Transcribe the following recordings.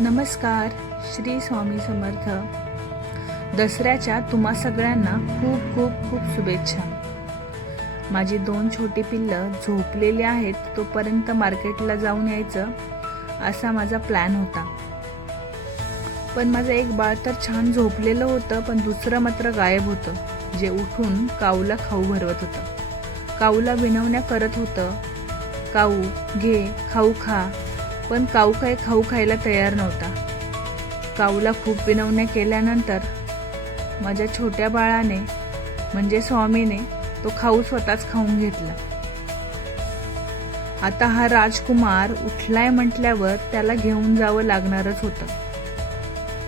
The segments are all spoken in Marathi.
नमस्कार श्री स्वामी समर्थ. दसऱ्याच्या तुम्हा सगळ्यांना खूप खूप खूप शुभेच्छा. माझी दोन छोटी पिल्लं झोपलेली आहेत तोपर्यंत मार्केटला जाऊन यायचं असा माझा प्लॅन होता. पण माझं एक बाळ तर छान झोपलेलं होतं पण दुसरं मात्र गायब होतं जे उठून काऊला खाऊ भरवत होतं. काऊला विनवण्या करत होतं काऊ घे खाऊ खा पण काऊ काय खाऊ खायला तयार नव्हता. काऊला खूप विनवण्या केल्यानंतर माझ्या छोट्या बाळाने म्हणजे स्वामीने तो खाऊ स्वतःच खाऊन घेतला. आता हा राजकुमार उठलाय म्हटल्यावर त्याला घेऊन जावं लागणारच होतं.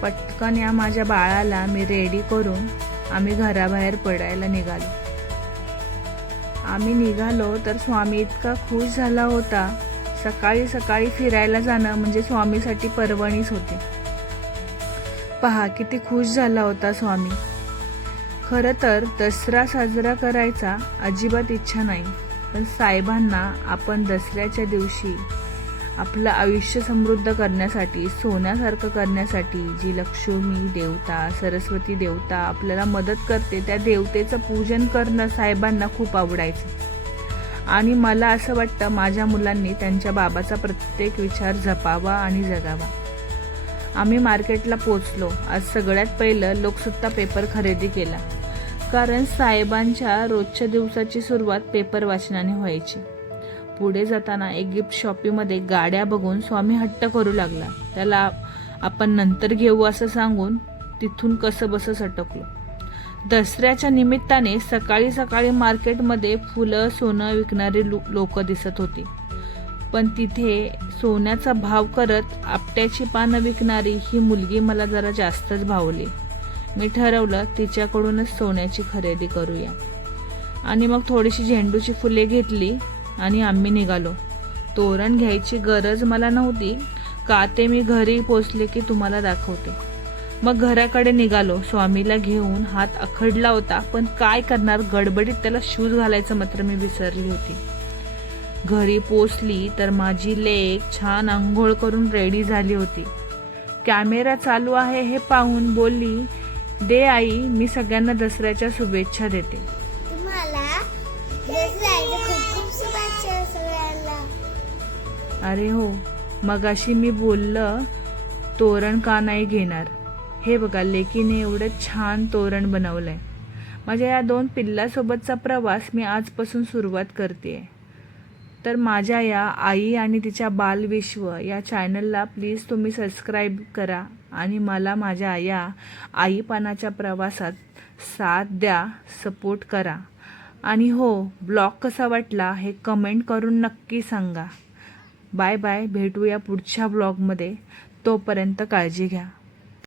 पटकन या माझ्या बाळाला मी रेडी करून आम्ही घराबाहेर पडायला निघालो. आम्ही निघालो तर स्वामी इतका खुश झाला होता सकाळी सकाळी फिरायला जाणं म्हणजे स्वामीसाठी पर्वणीच होती. पहा किती खुश झाला होता स्वामी. खरं तर दसरा साजरा करायचा अजिबात इच्छा नाही पण साहेबांना आपण दसऱ्याच्या दिवशी आपलं आयुष्य समृद्ध करण्यासाठी सोन्यासारखं करण्यासाठी जी लक्ष्मी देवता सरस्वती देवता आपल्याला मदत करते त्या देवतेचं पूजन करणं साहेबांना खूप आवडायचं. आणि मला असं वाटतं माझ्या मुलांनी त्यांच्या बाबाचा प्रत्येक विचार जपावा आणि जगावा. आम्ही मार्केटला पोचलो. आज सगळ्यात पहिलं लोकसत्ता पेपर खरेदी केला. कारण साहेबांच्या रोजच्या दिवसाची सुरुवात पेपर वाचनाने व्हायची. पुढे जाताना एक गिफ्ट शॉपीमध्ये गाड्या बघून स्वामी हट्ट करू लागला. त्याला आपण नंतर घेऊ असं सांगून तिथून कसं बसं सटकलो. दसऱ्याच्या निमित्ताने सकाळी सकाळी मार्केटमध्ये फुलं सोनं विकणारी लोक दिसत होती. पण तिथे सोन्याचा भाव करत आपट्याची पानं विकणारी ही मुलगी मला जरा जास्तच भावली. मी ठरवलं तिच्याकडूनच सोन्याची खरेदी करूया. आणि मग थोडीशी झेंडूची फुले घेतली आणि आम्ही निघालो. तोरण घ्यायची गरज मला नव्हती. का ते मी घरी पोचले की तुम्हाला दाखवते. मग घराकडे निघालो. स्वामीला घेऊन हात अखडला होता पण काय करणार? गडबडीत त्याला शूज घालायचं मात्र मी विसरली होती. घरी पोचली तर माझी लेक छान आंघोळ करून रेडी झाली होती. कॅमेरा चालू आहे हे पाहून बोलली दे आई मी सगळ्यांना दसऱ्याच्या शुभेच्छा देते. अरे हो मगाशी मी बोललं तोरण का नाही घेणार? हे बघा लेकीने एवढं छान तोरण बनवलंय. माझ्या या दोन पिल्लासोबतचा प्रवास मी आजपासून सुरुवात करते तर माझ्या या आई आणि तिच्या बालविश्व या चॅनलला प्लीज तुम्ही सबस्क्राईब करा आणि मला माझ्या या आईपणाच्या प्रवासात साथ द्या सपोर्ट करा. आणि हो ब्लॉग कसा वाटला हे कमेंट करून नक्की सांगा. बाय बाय भेटूया पुढच्या ब्लॉगमध्ये. तोपर्यंत काळजी घ्या.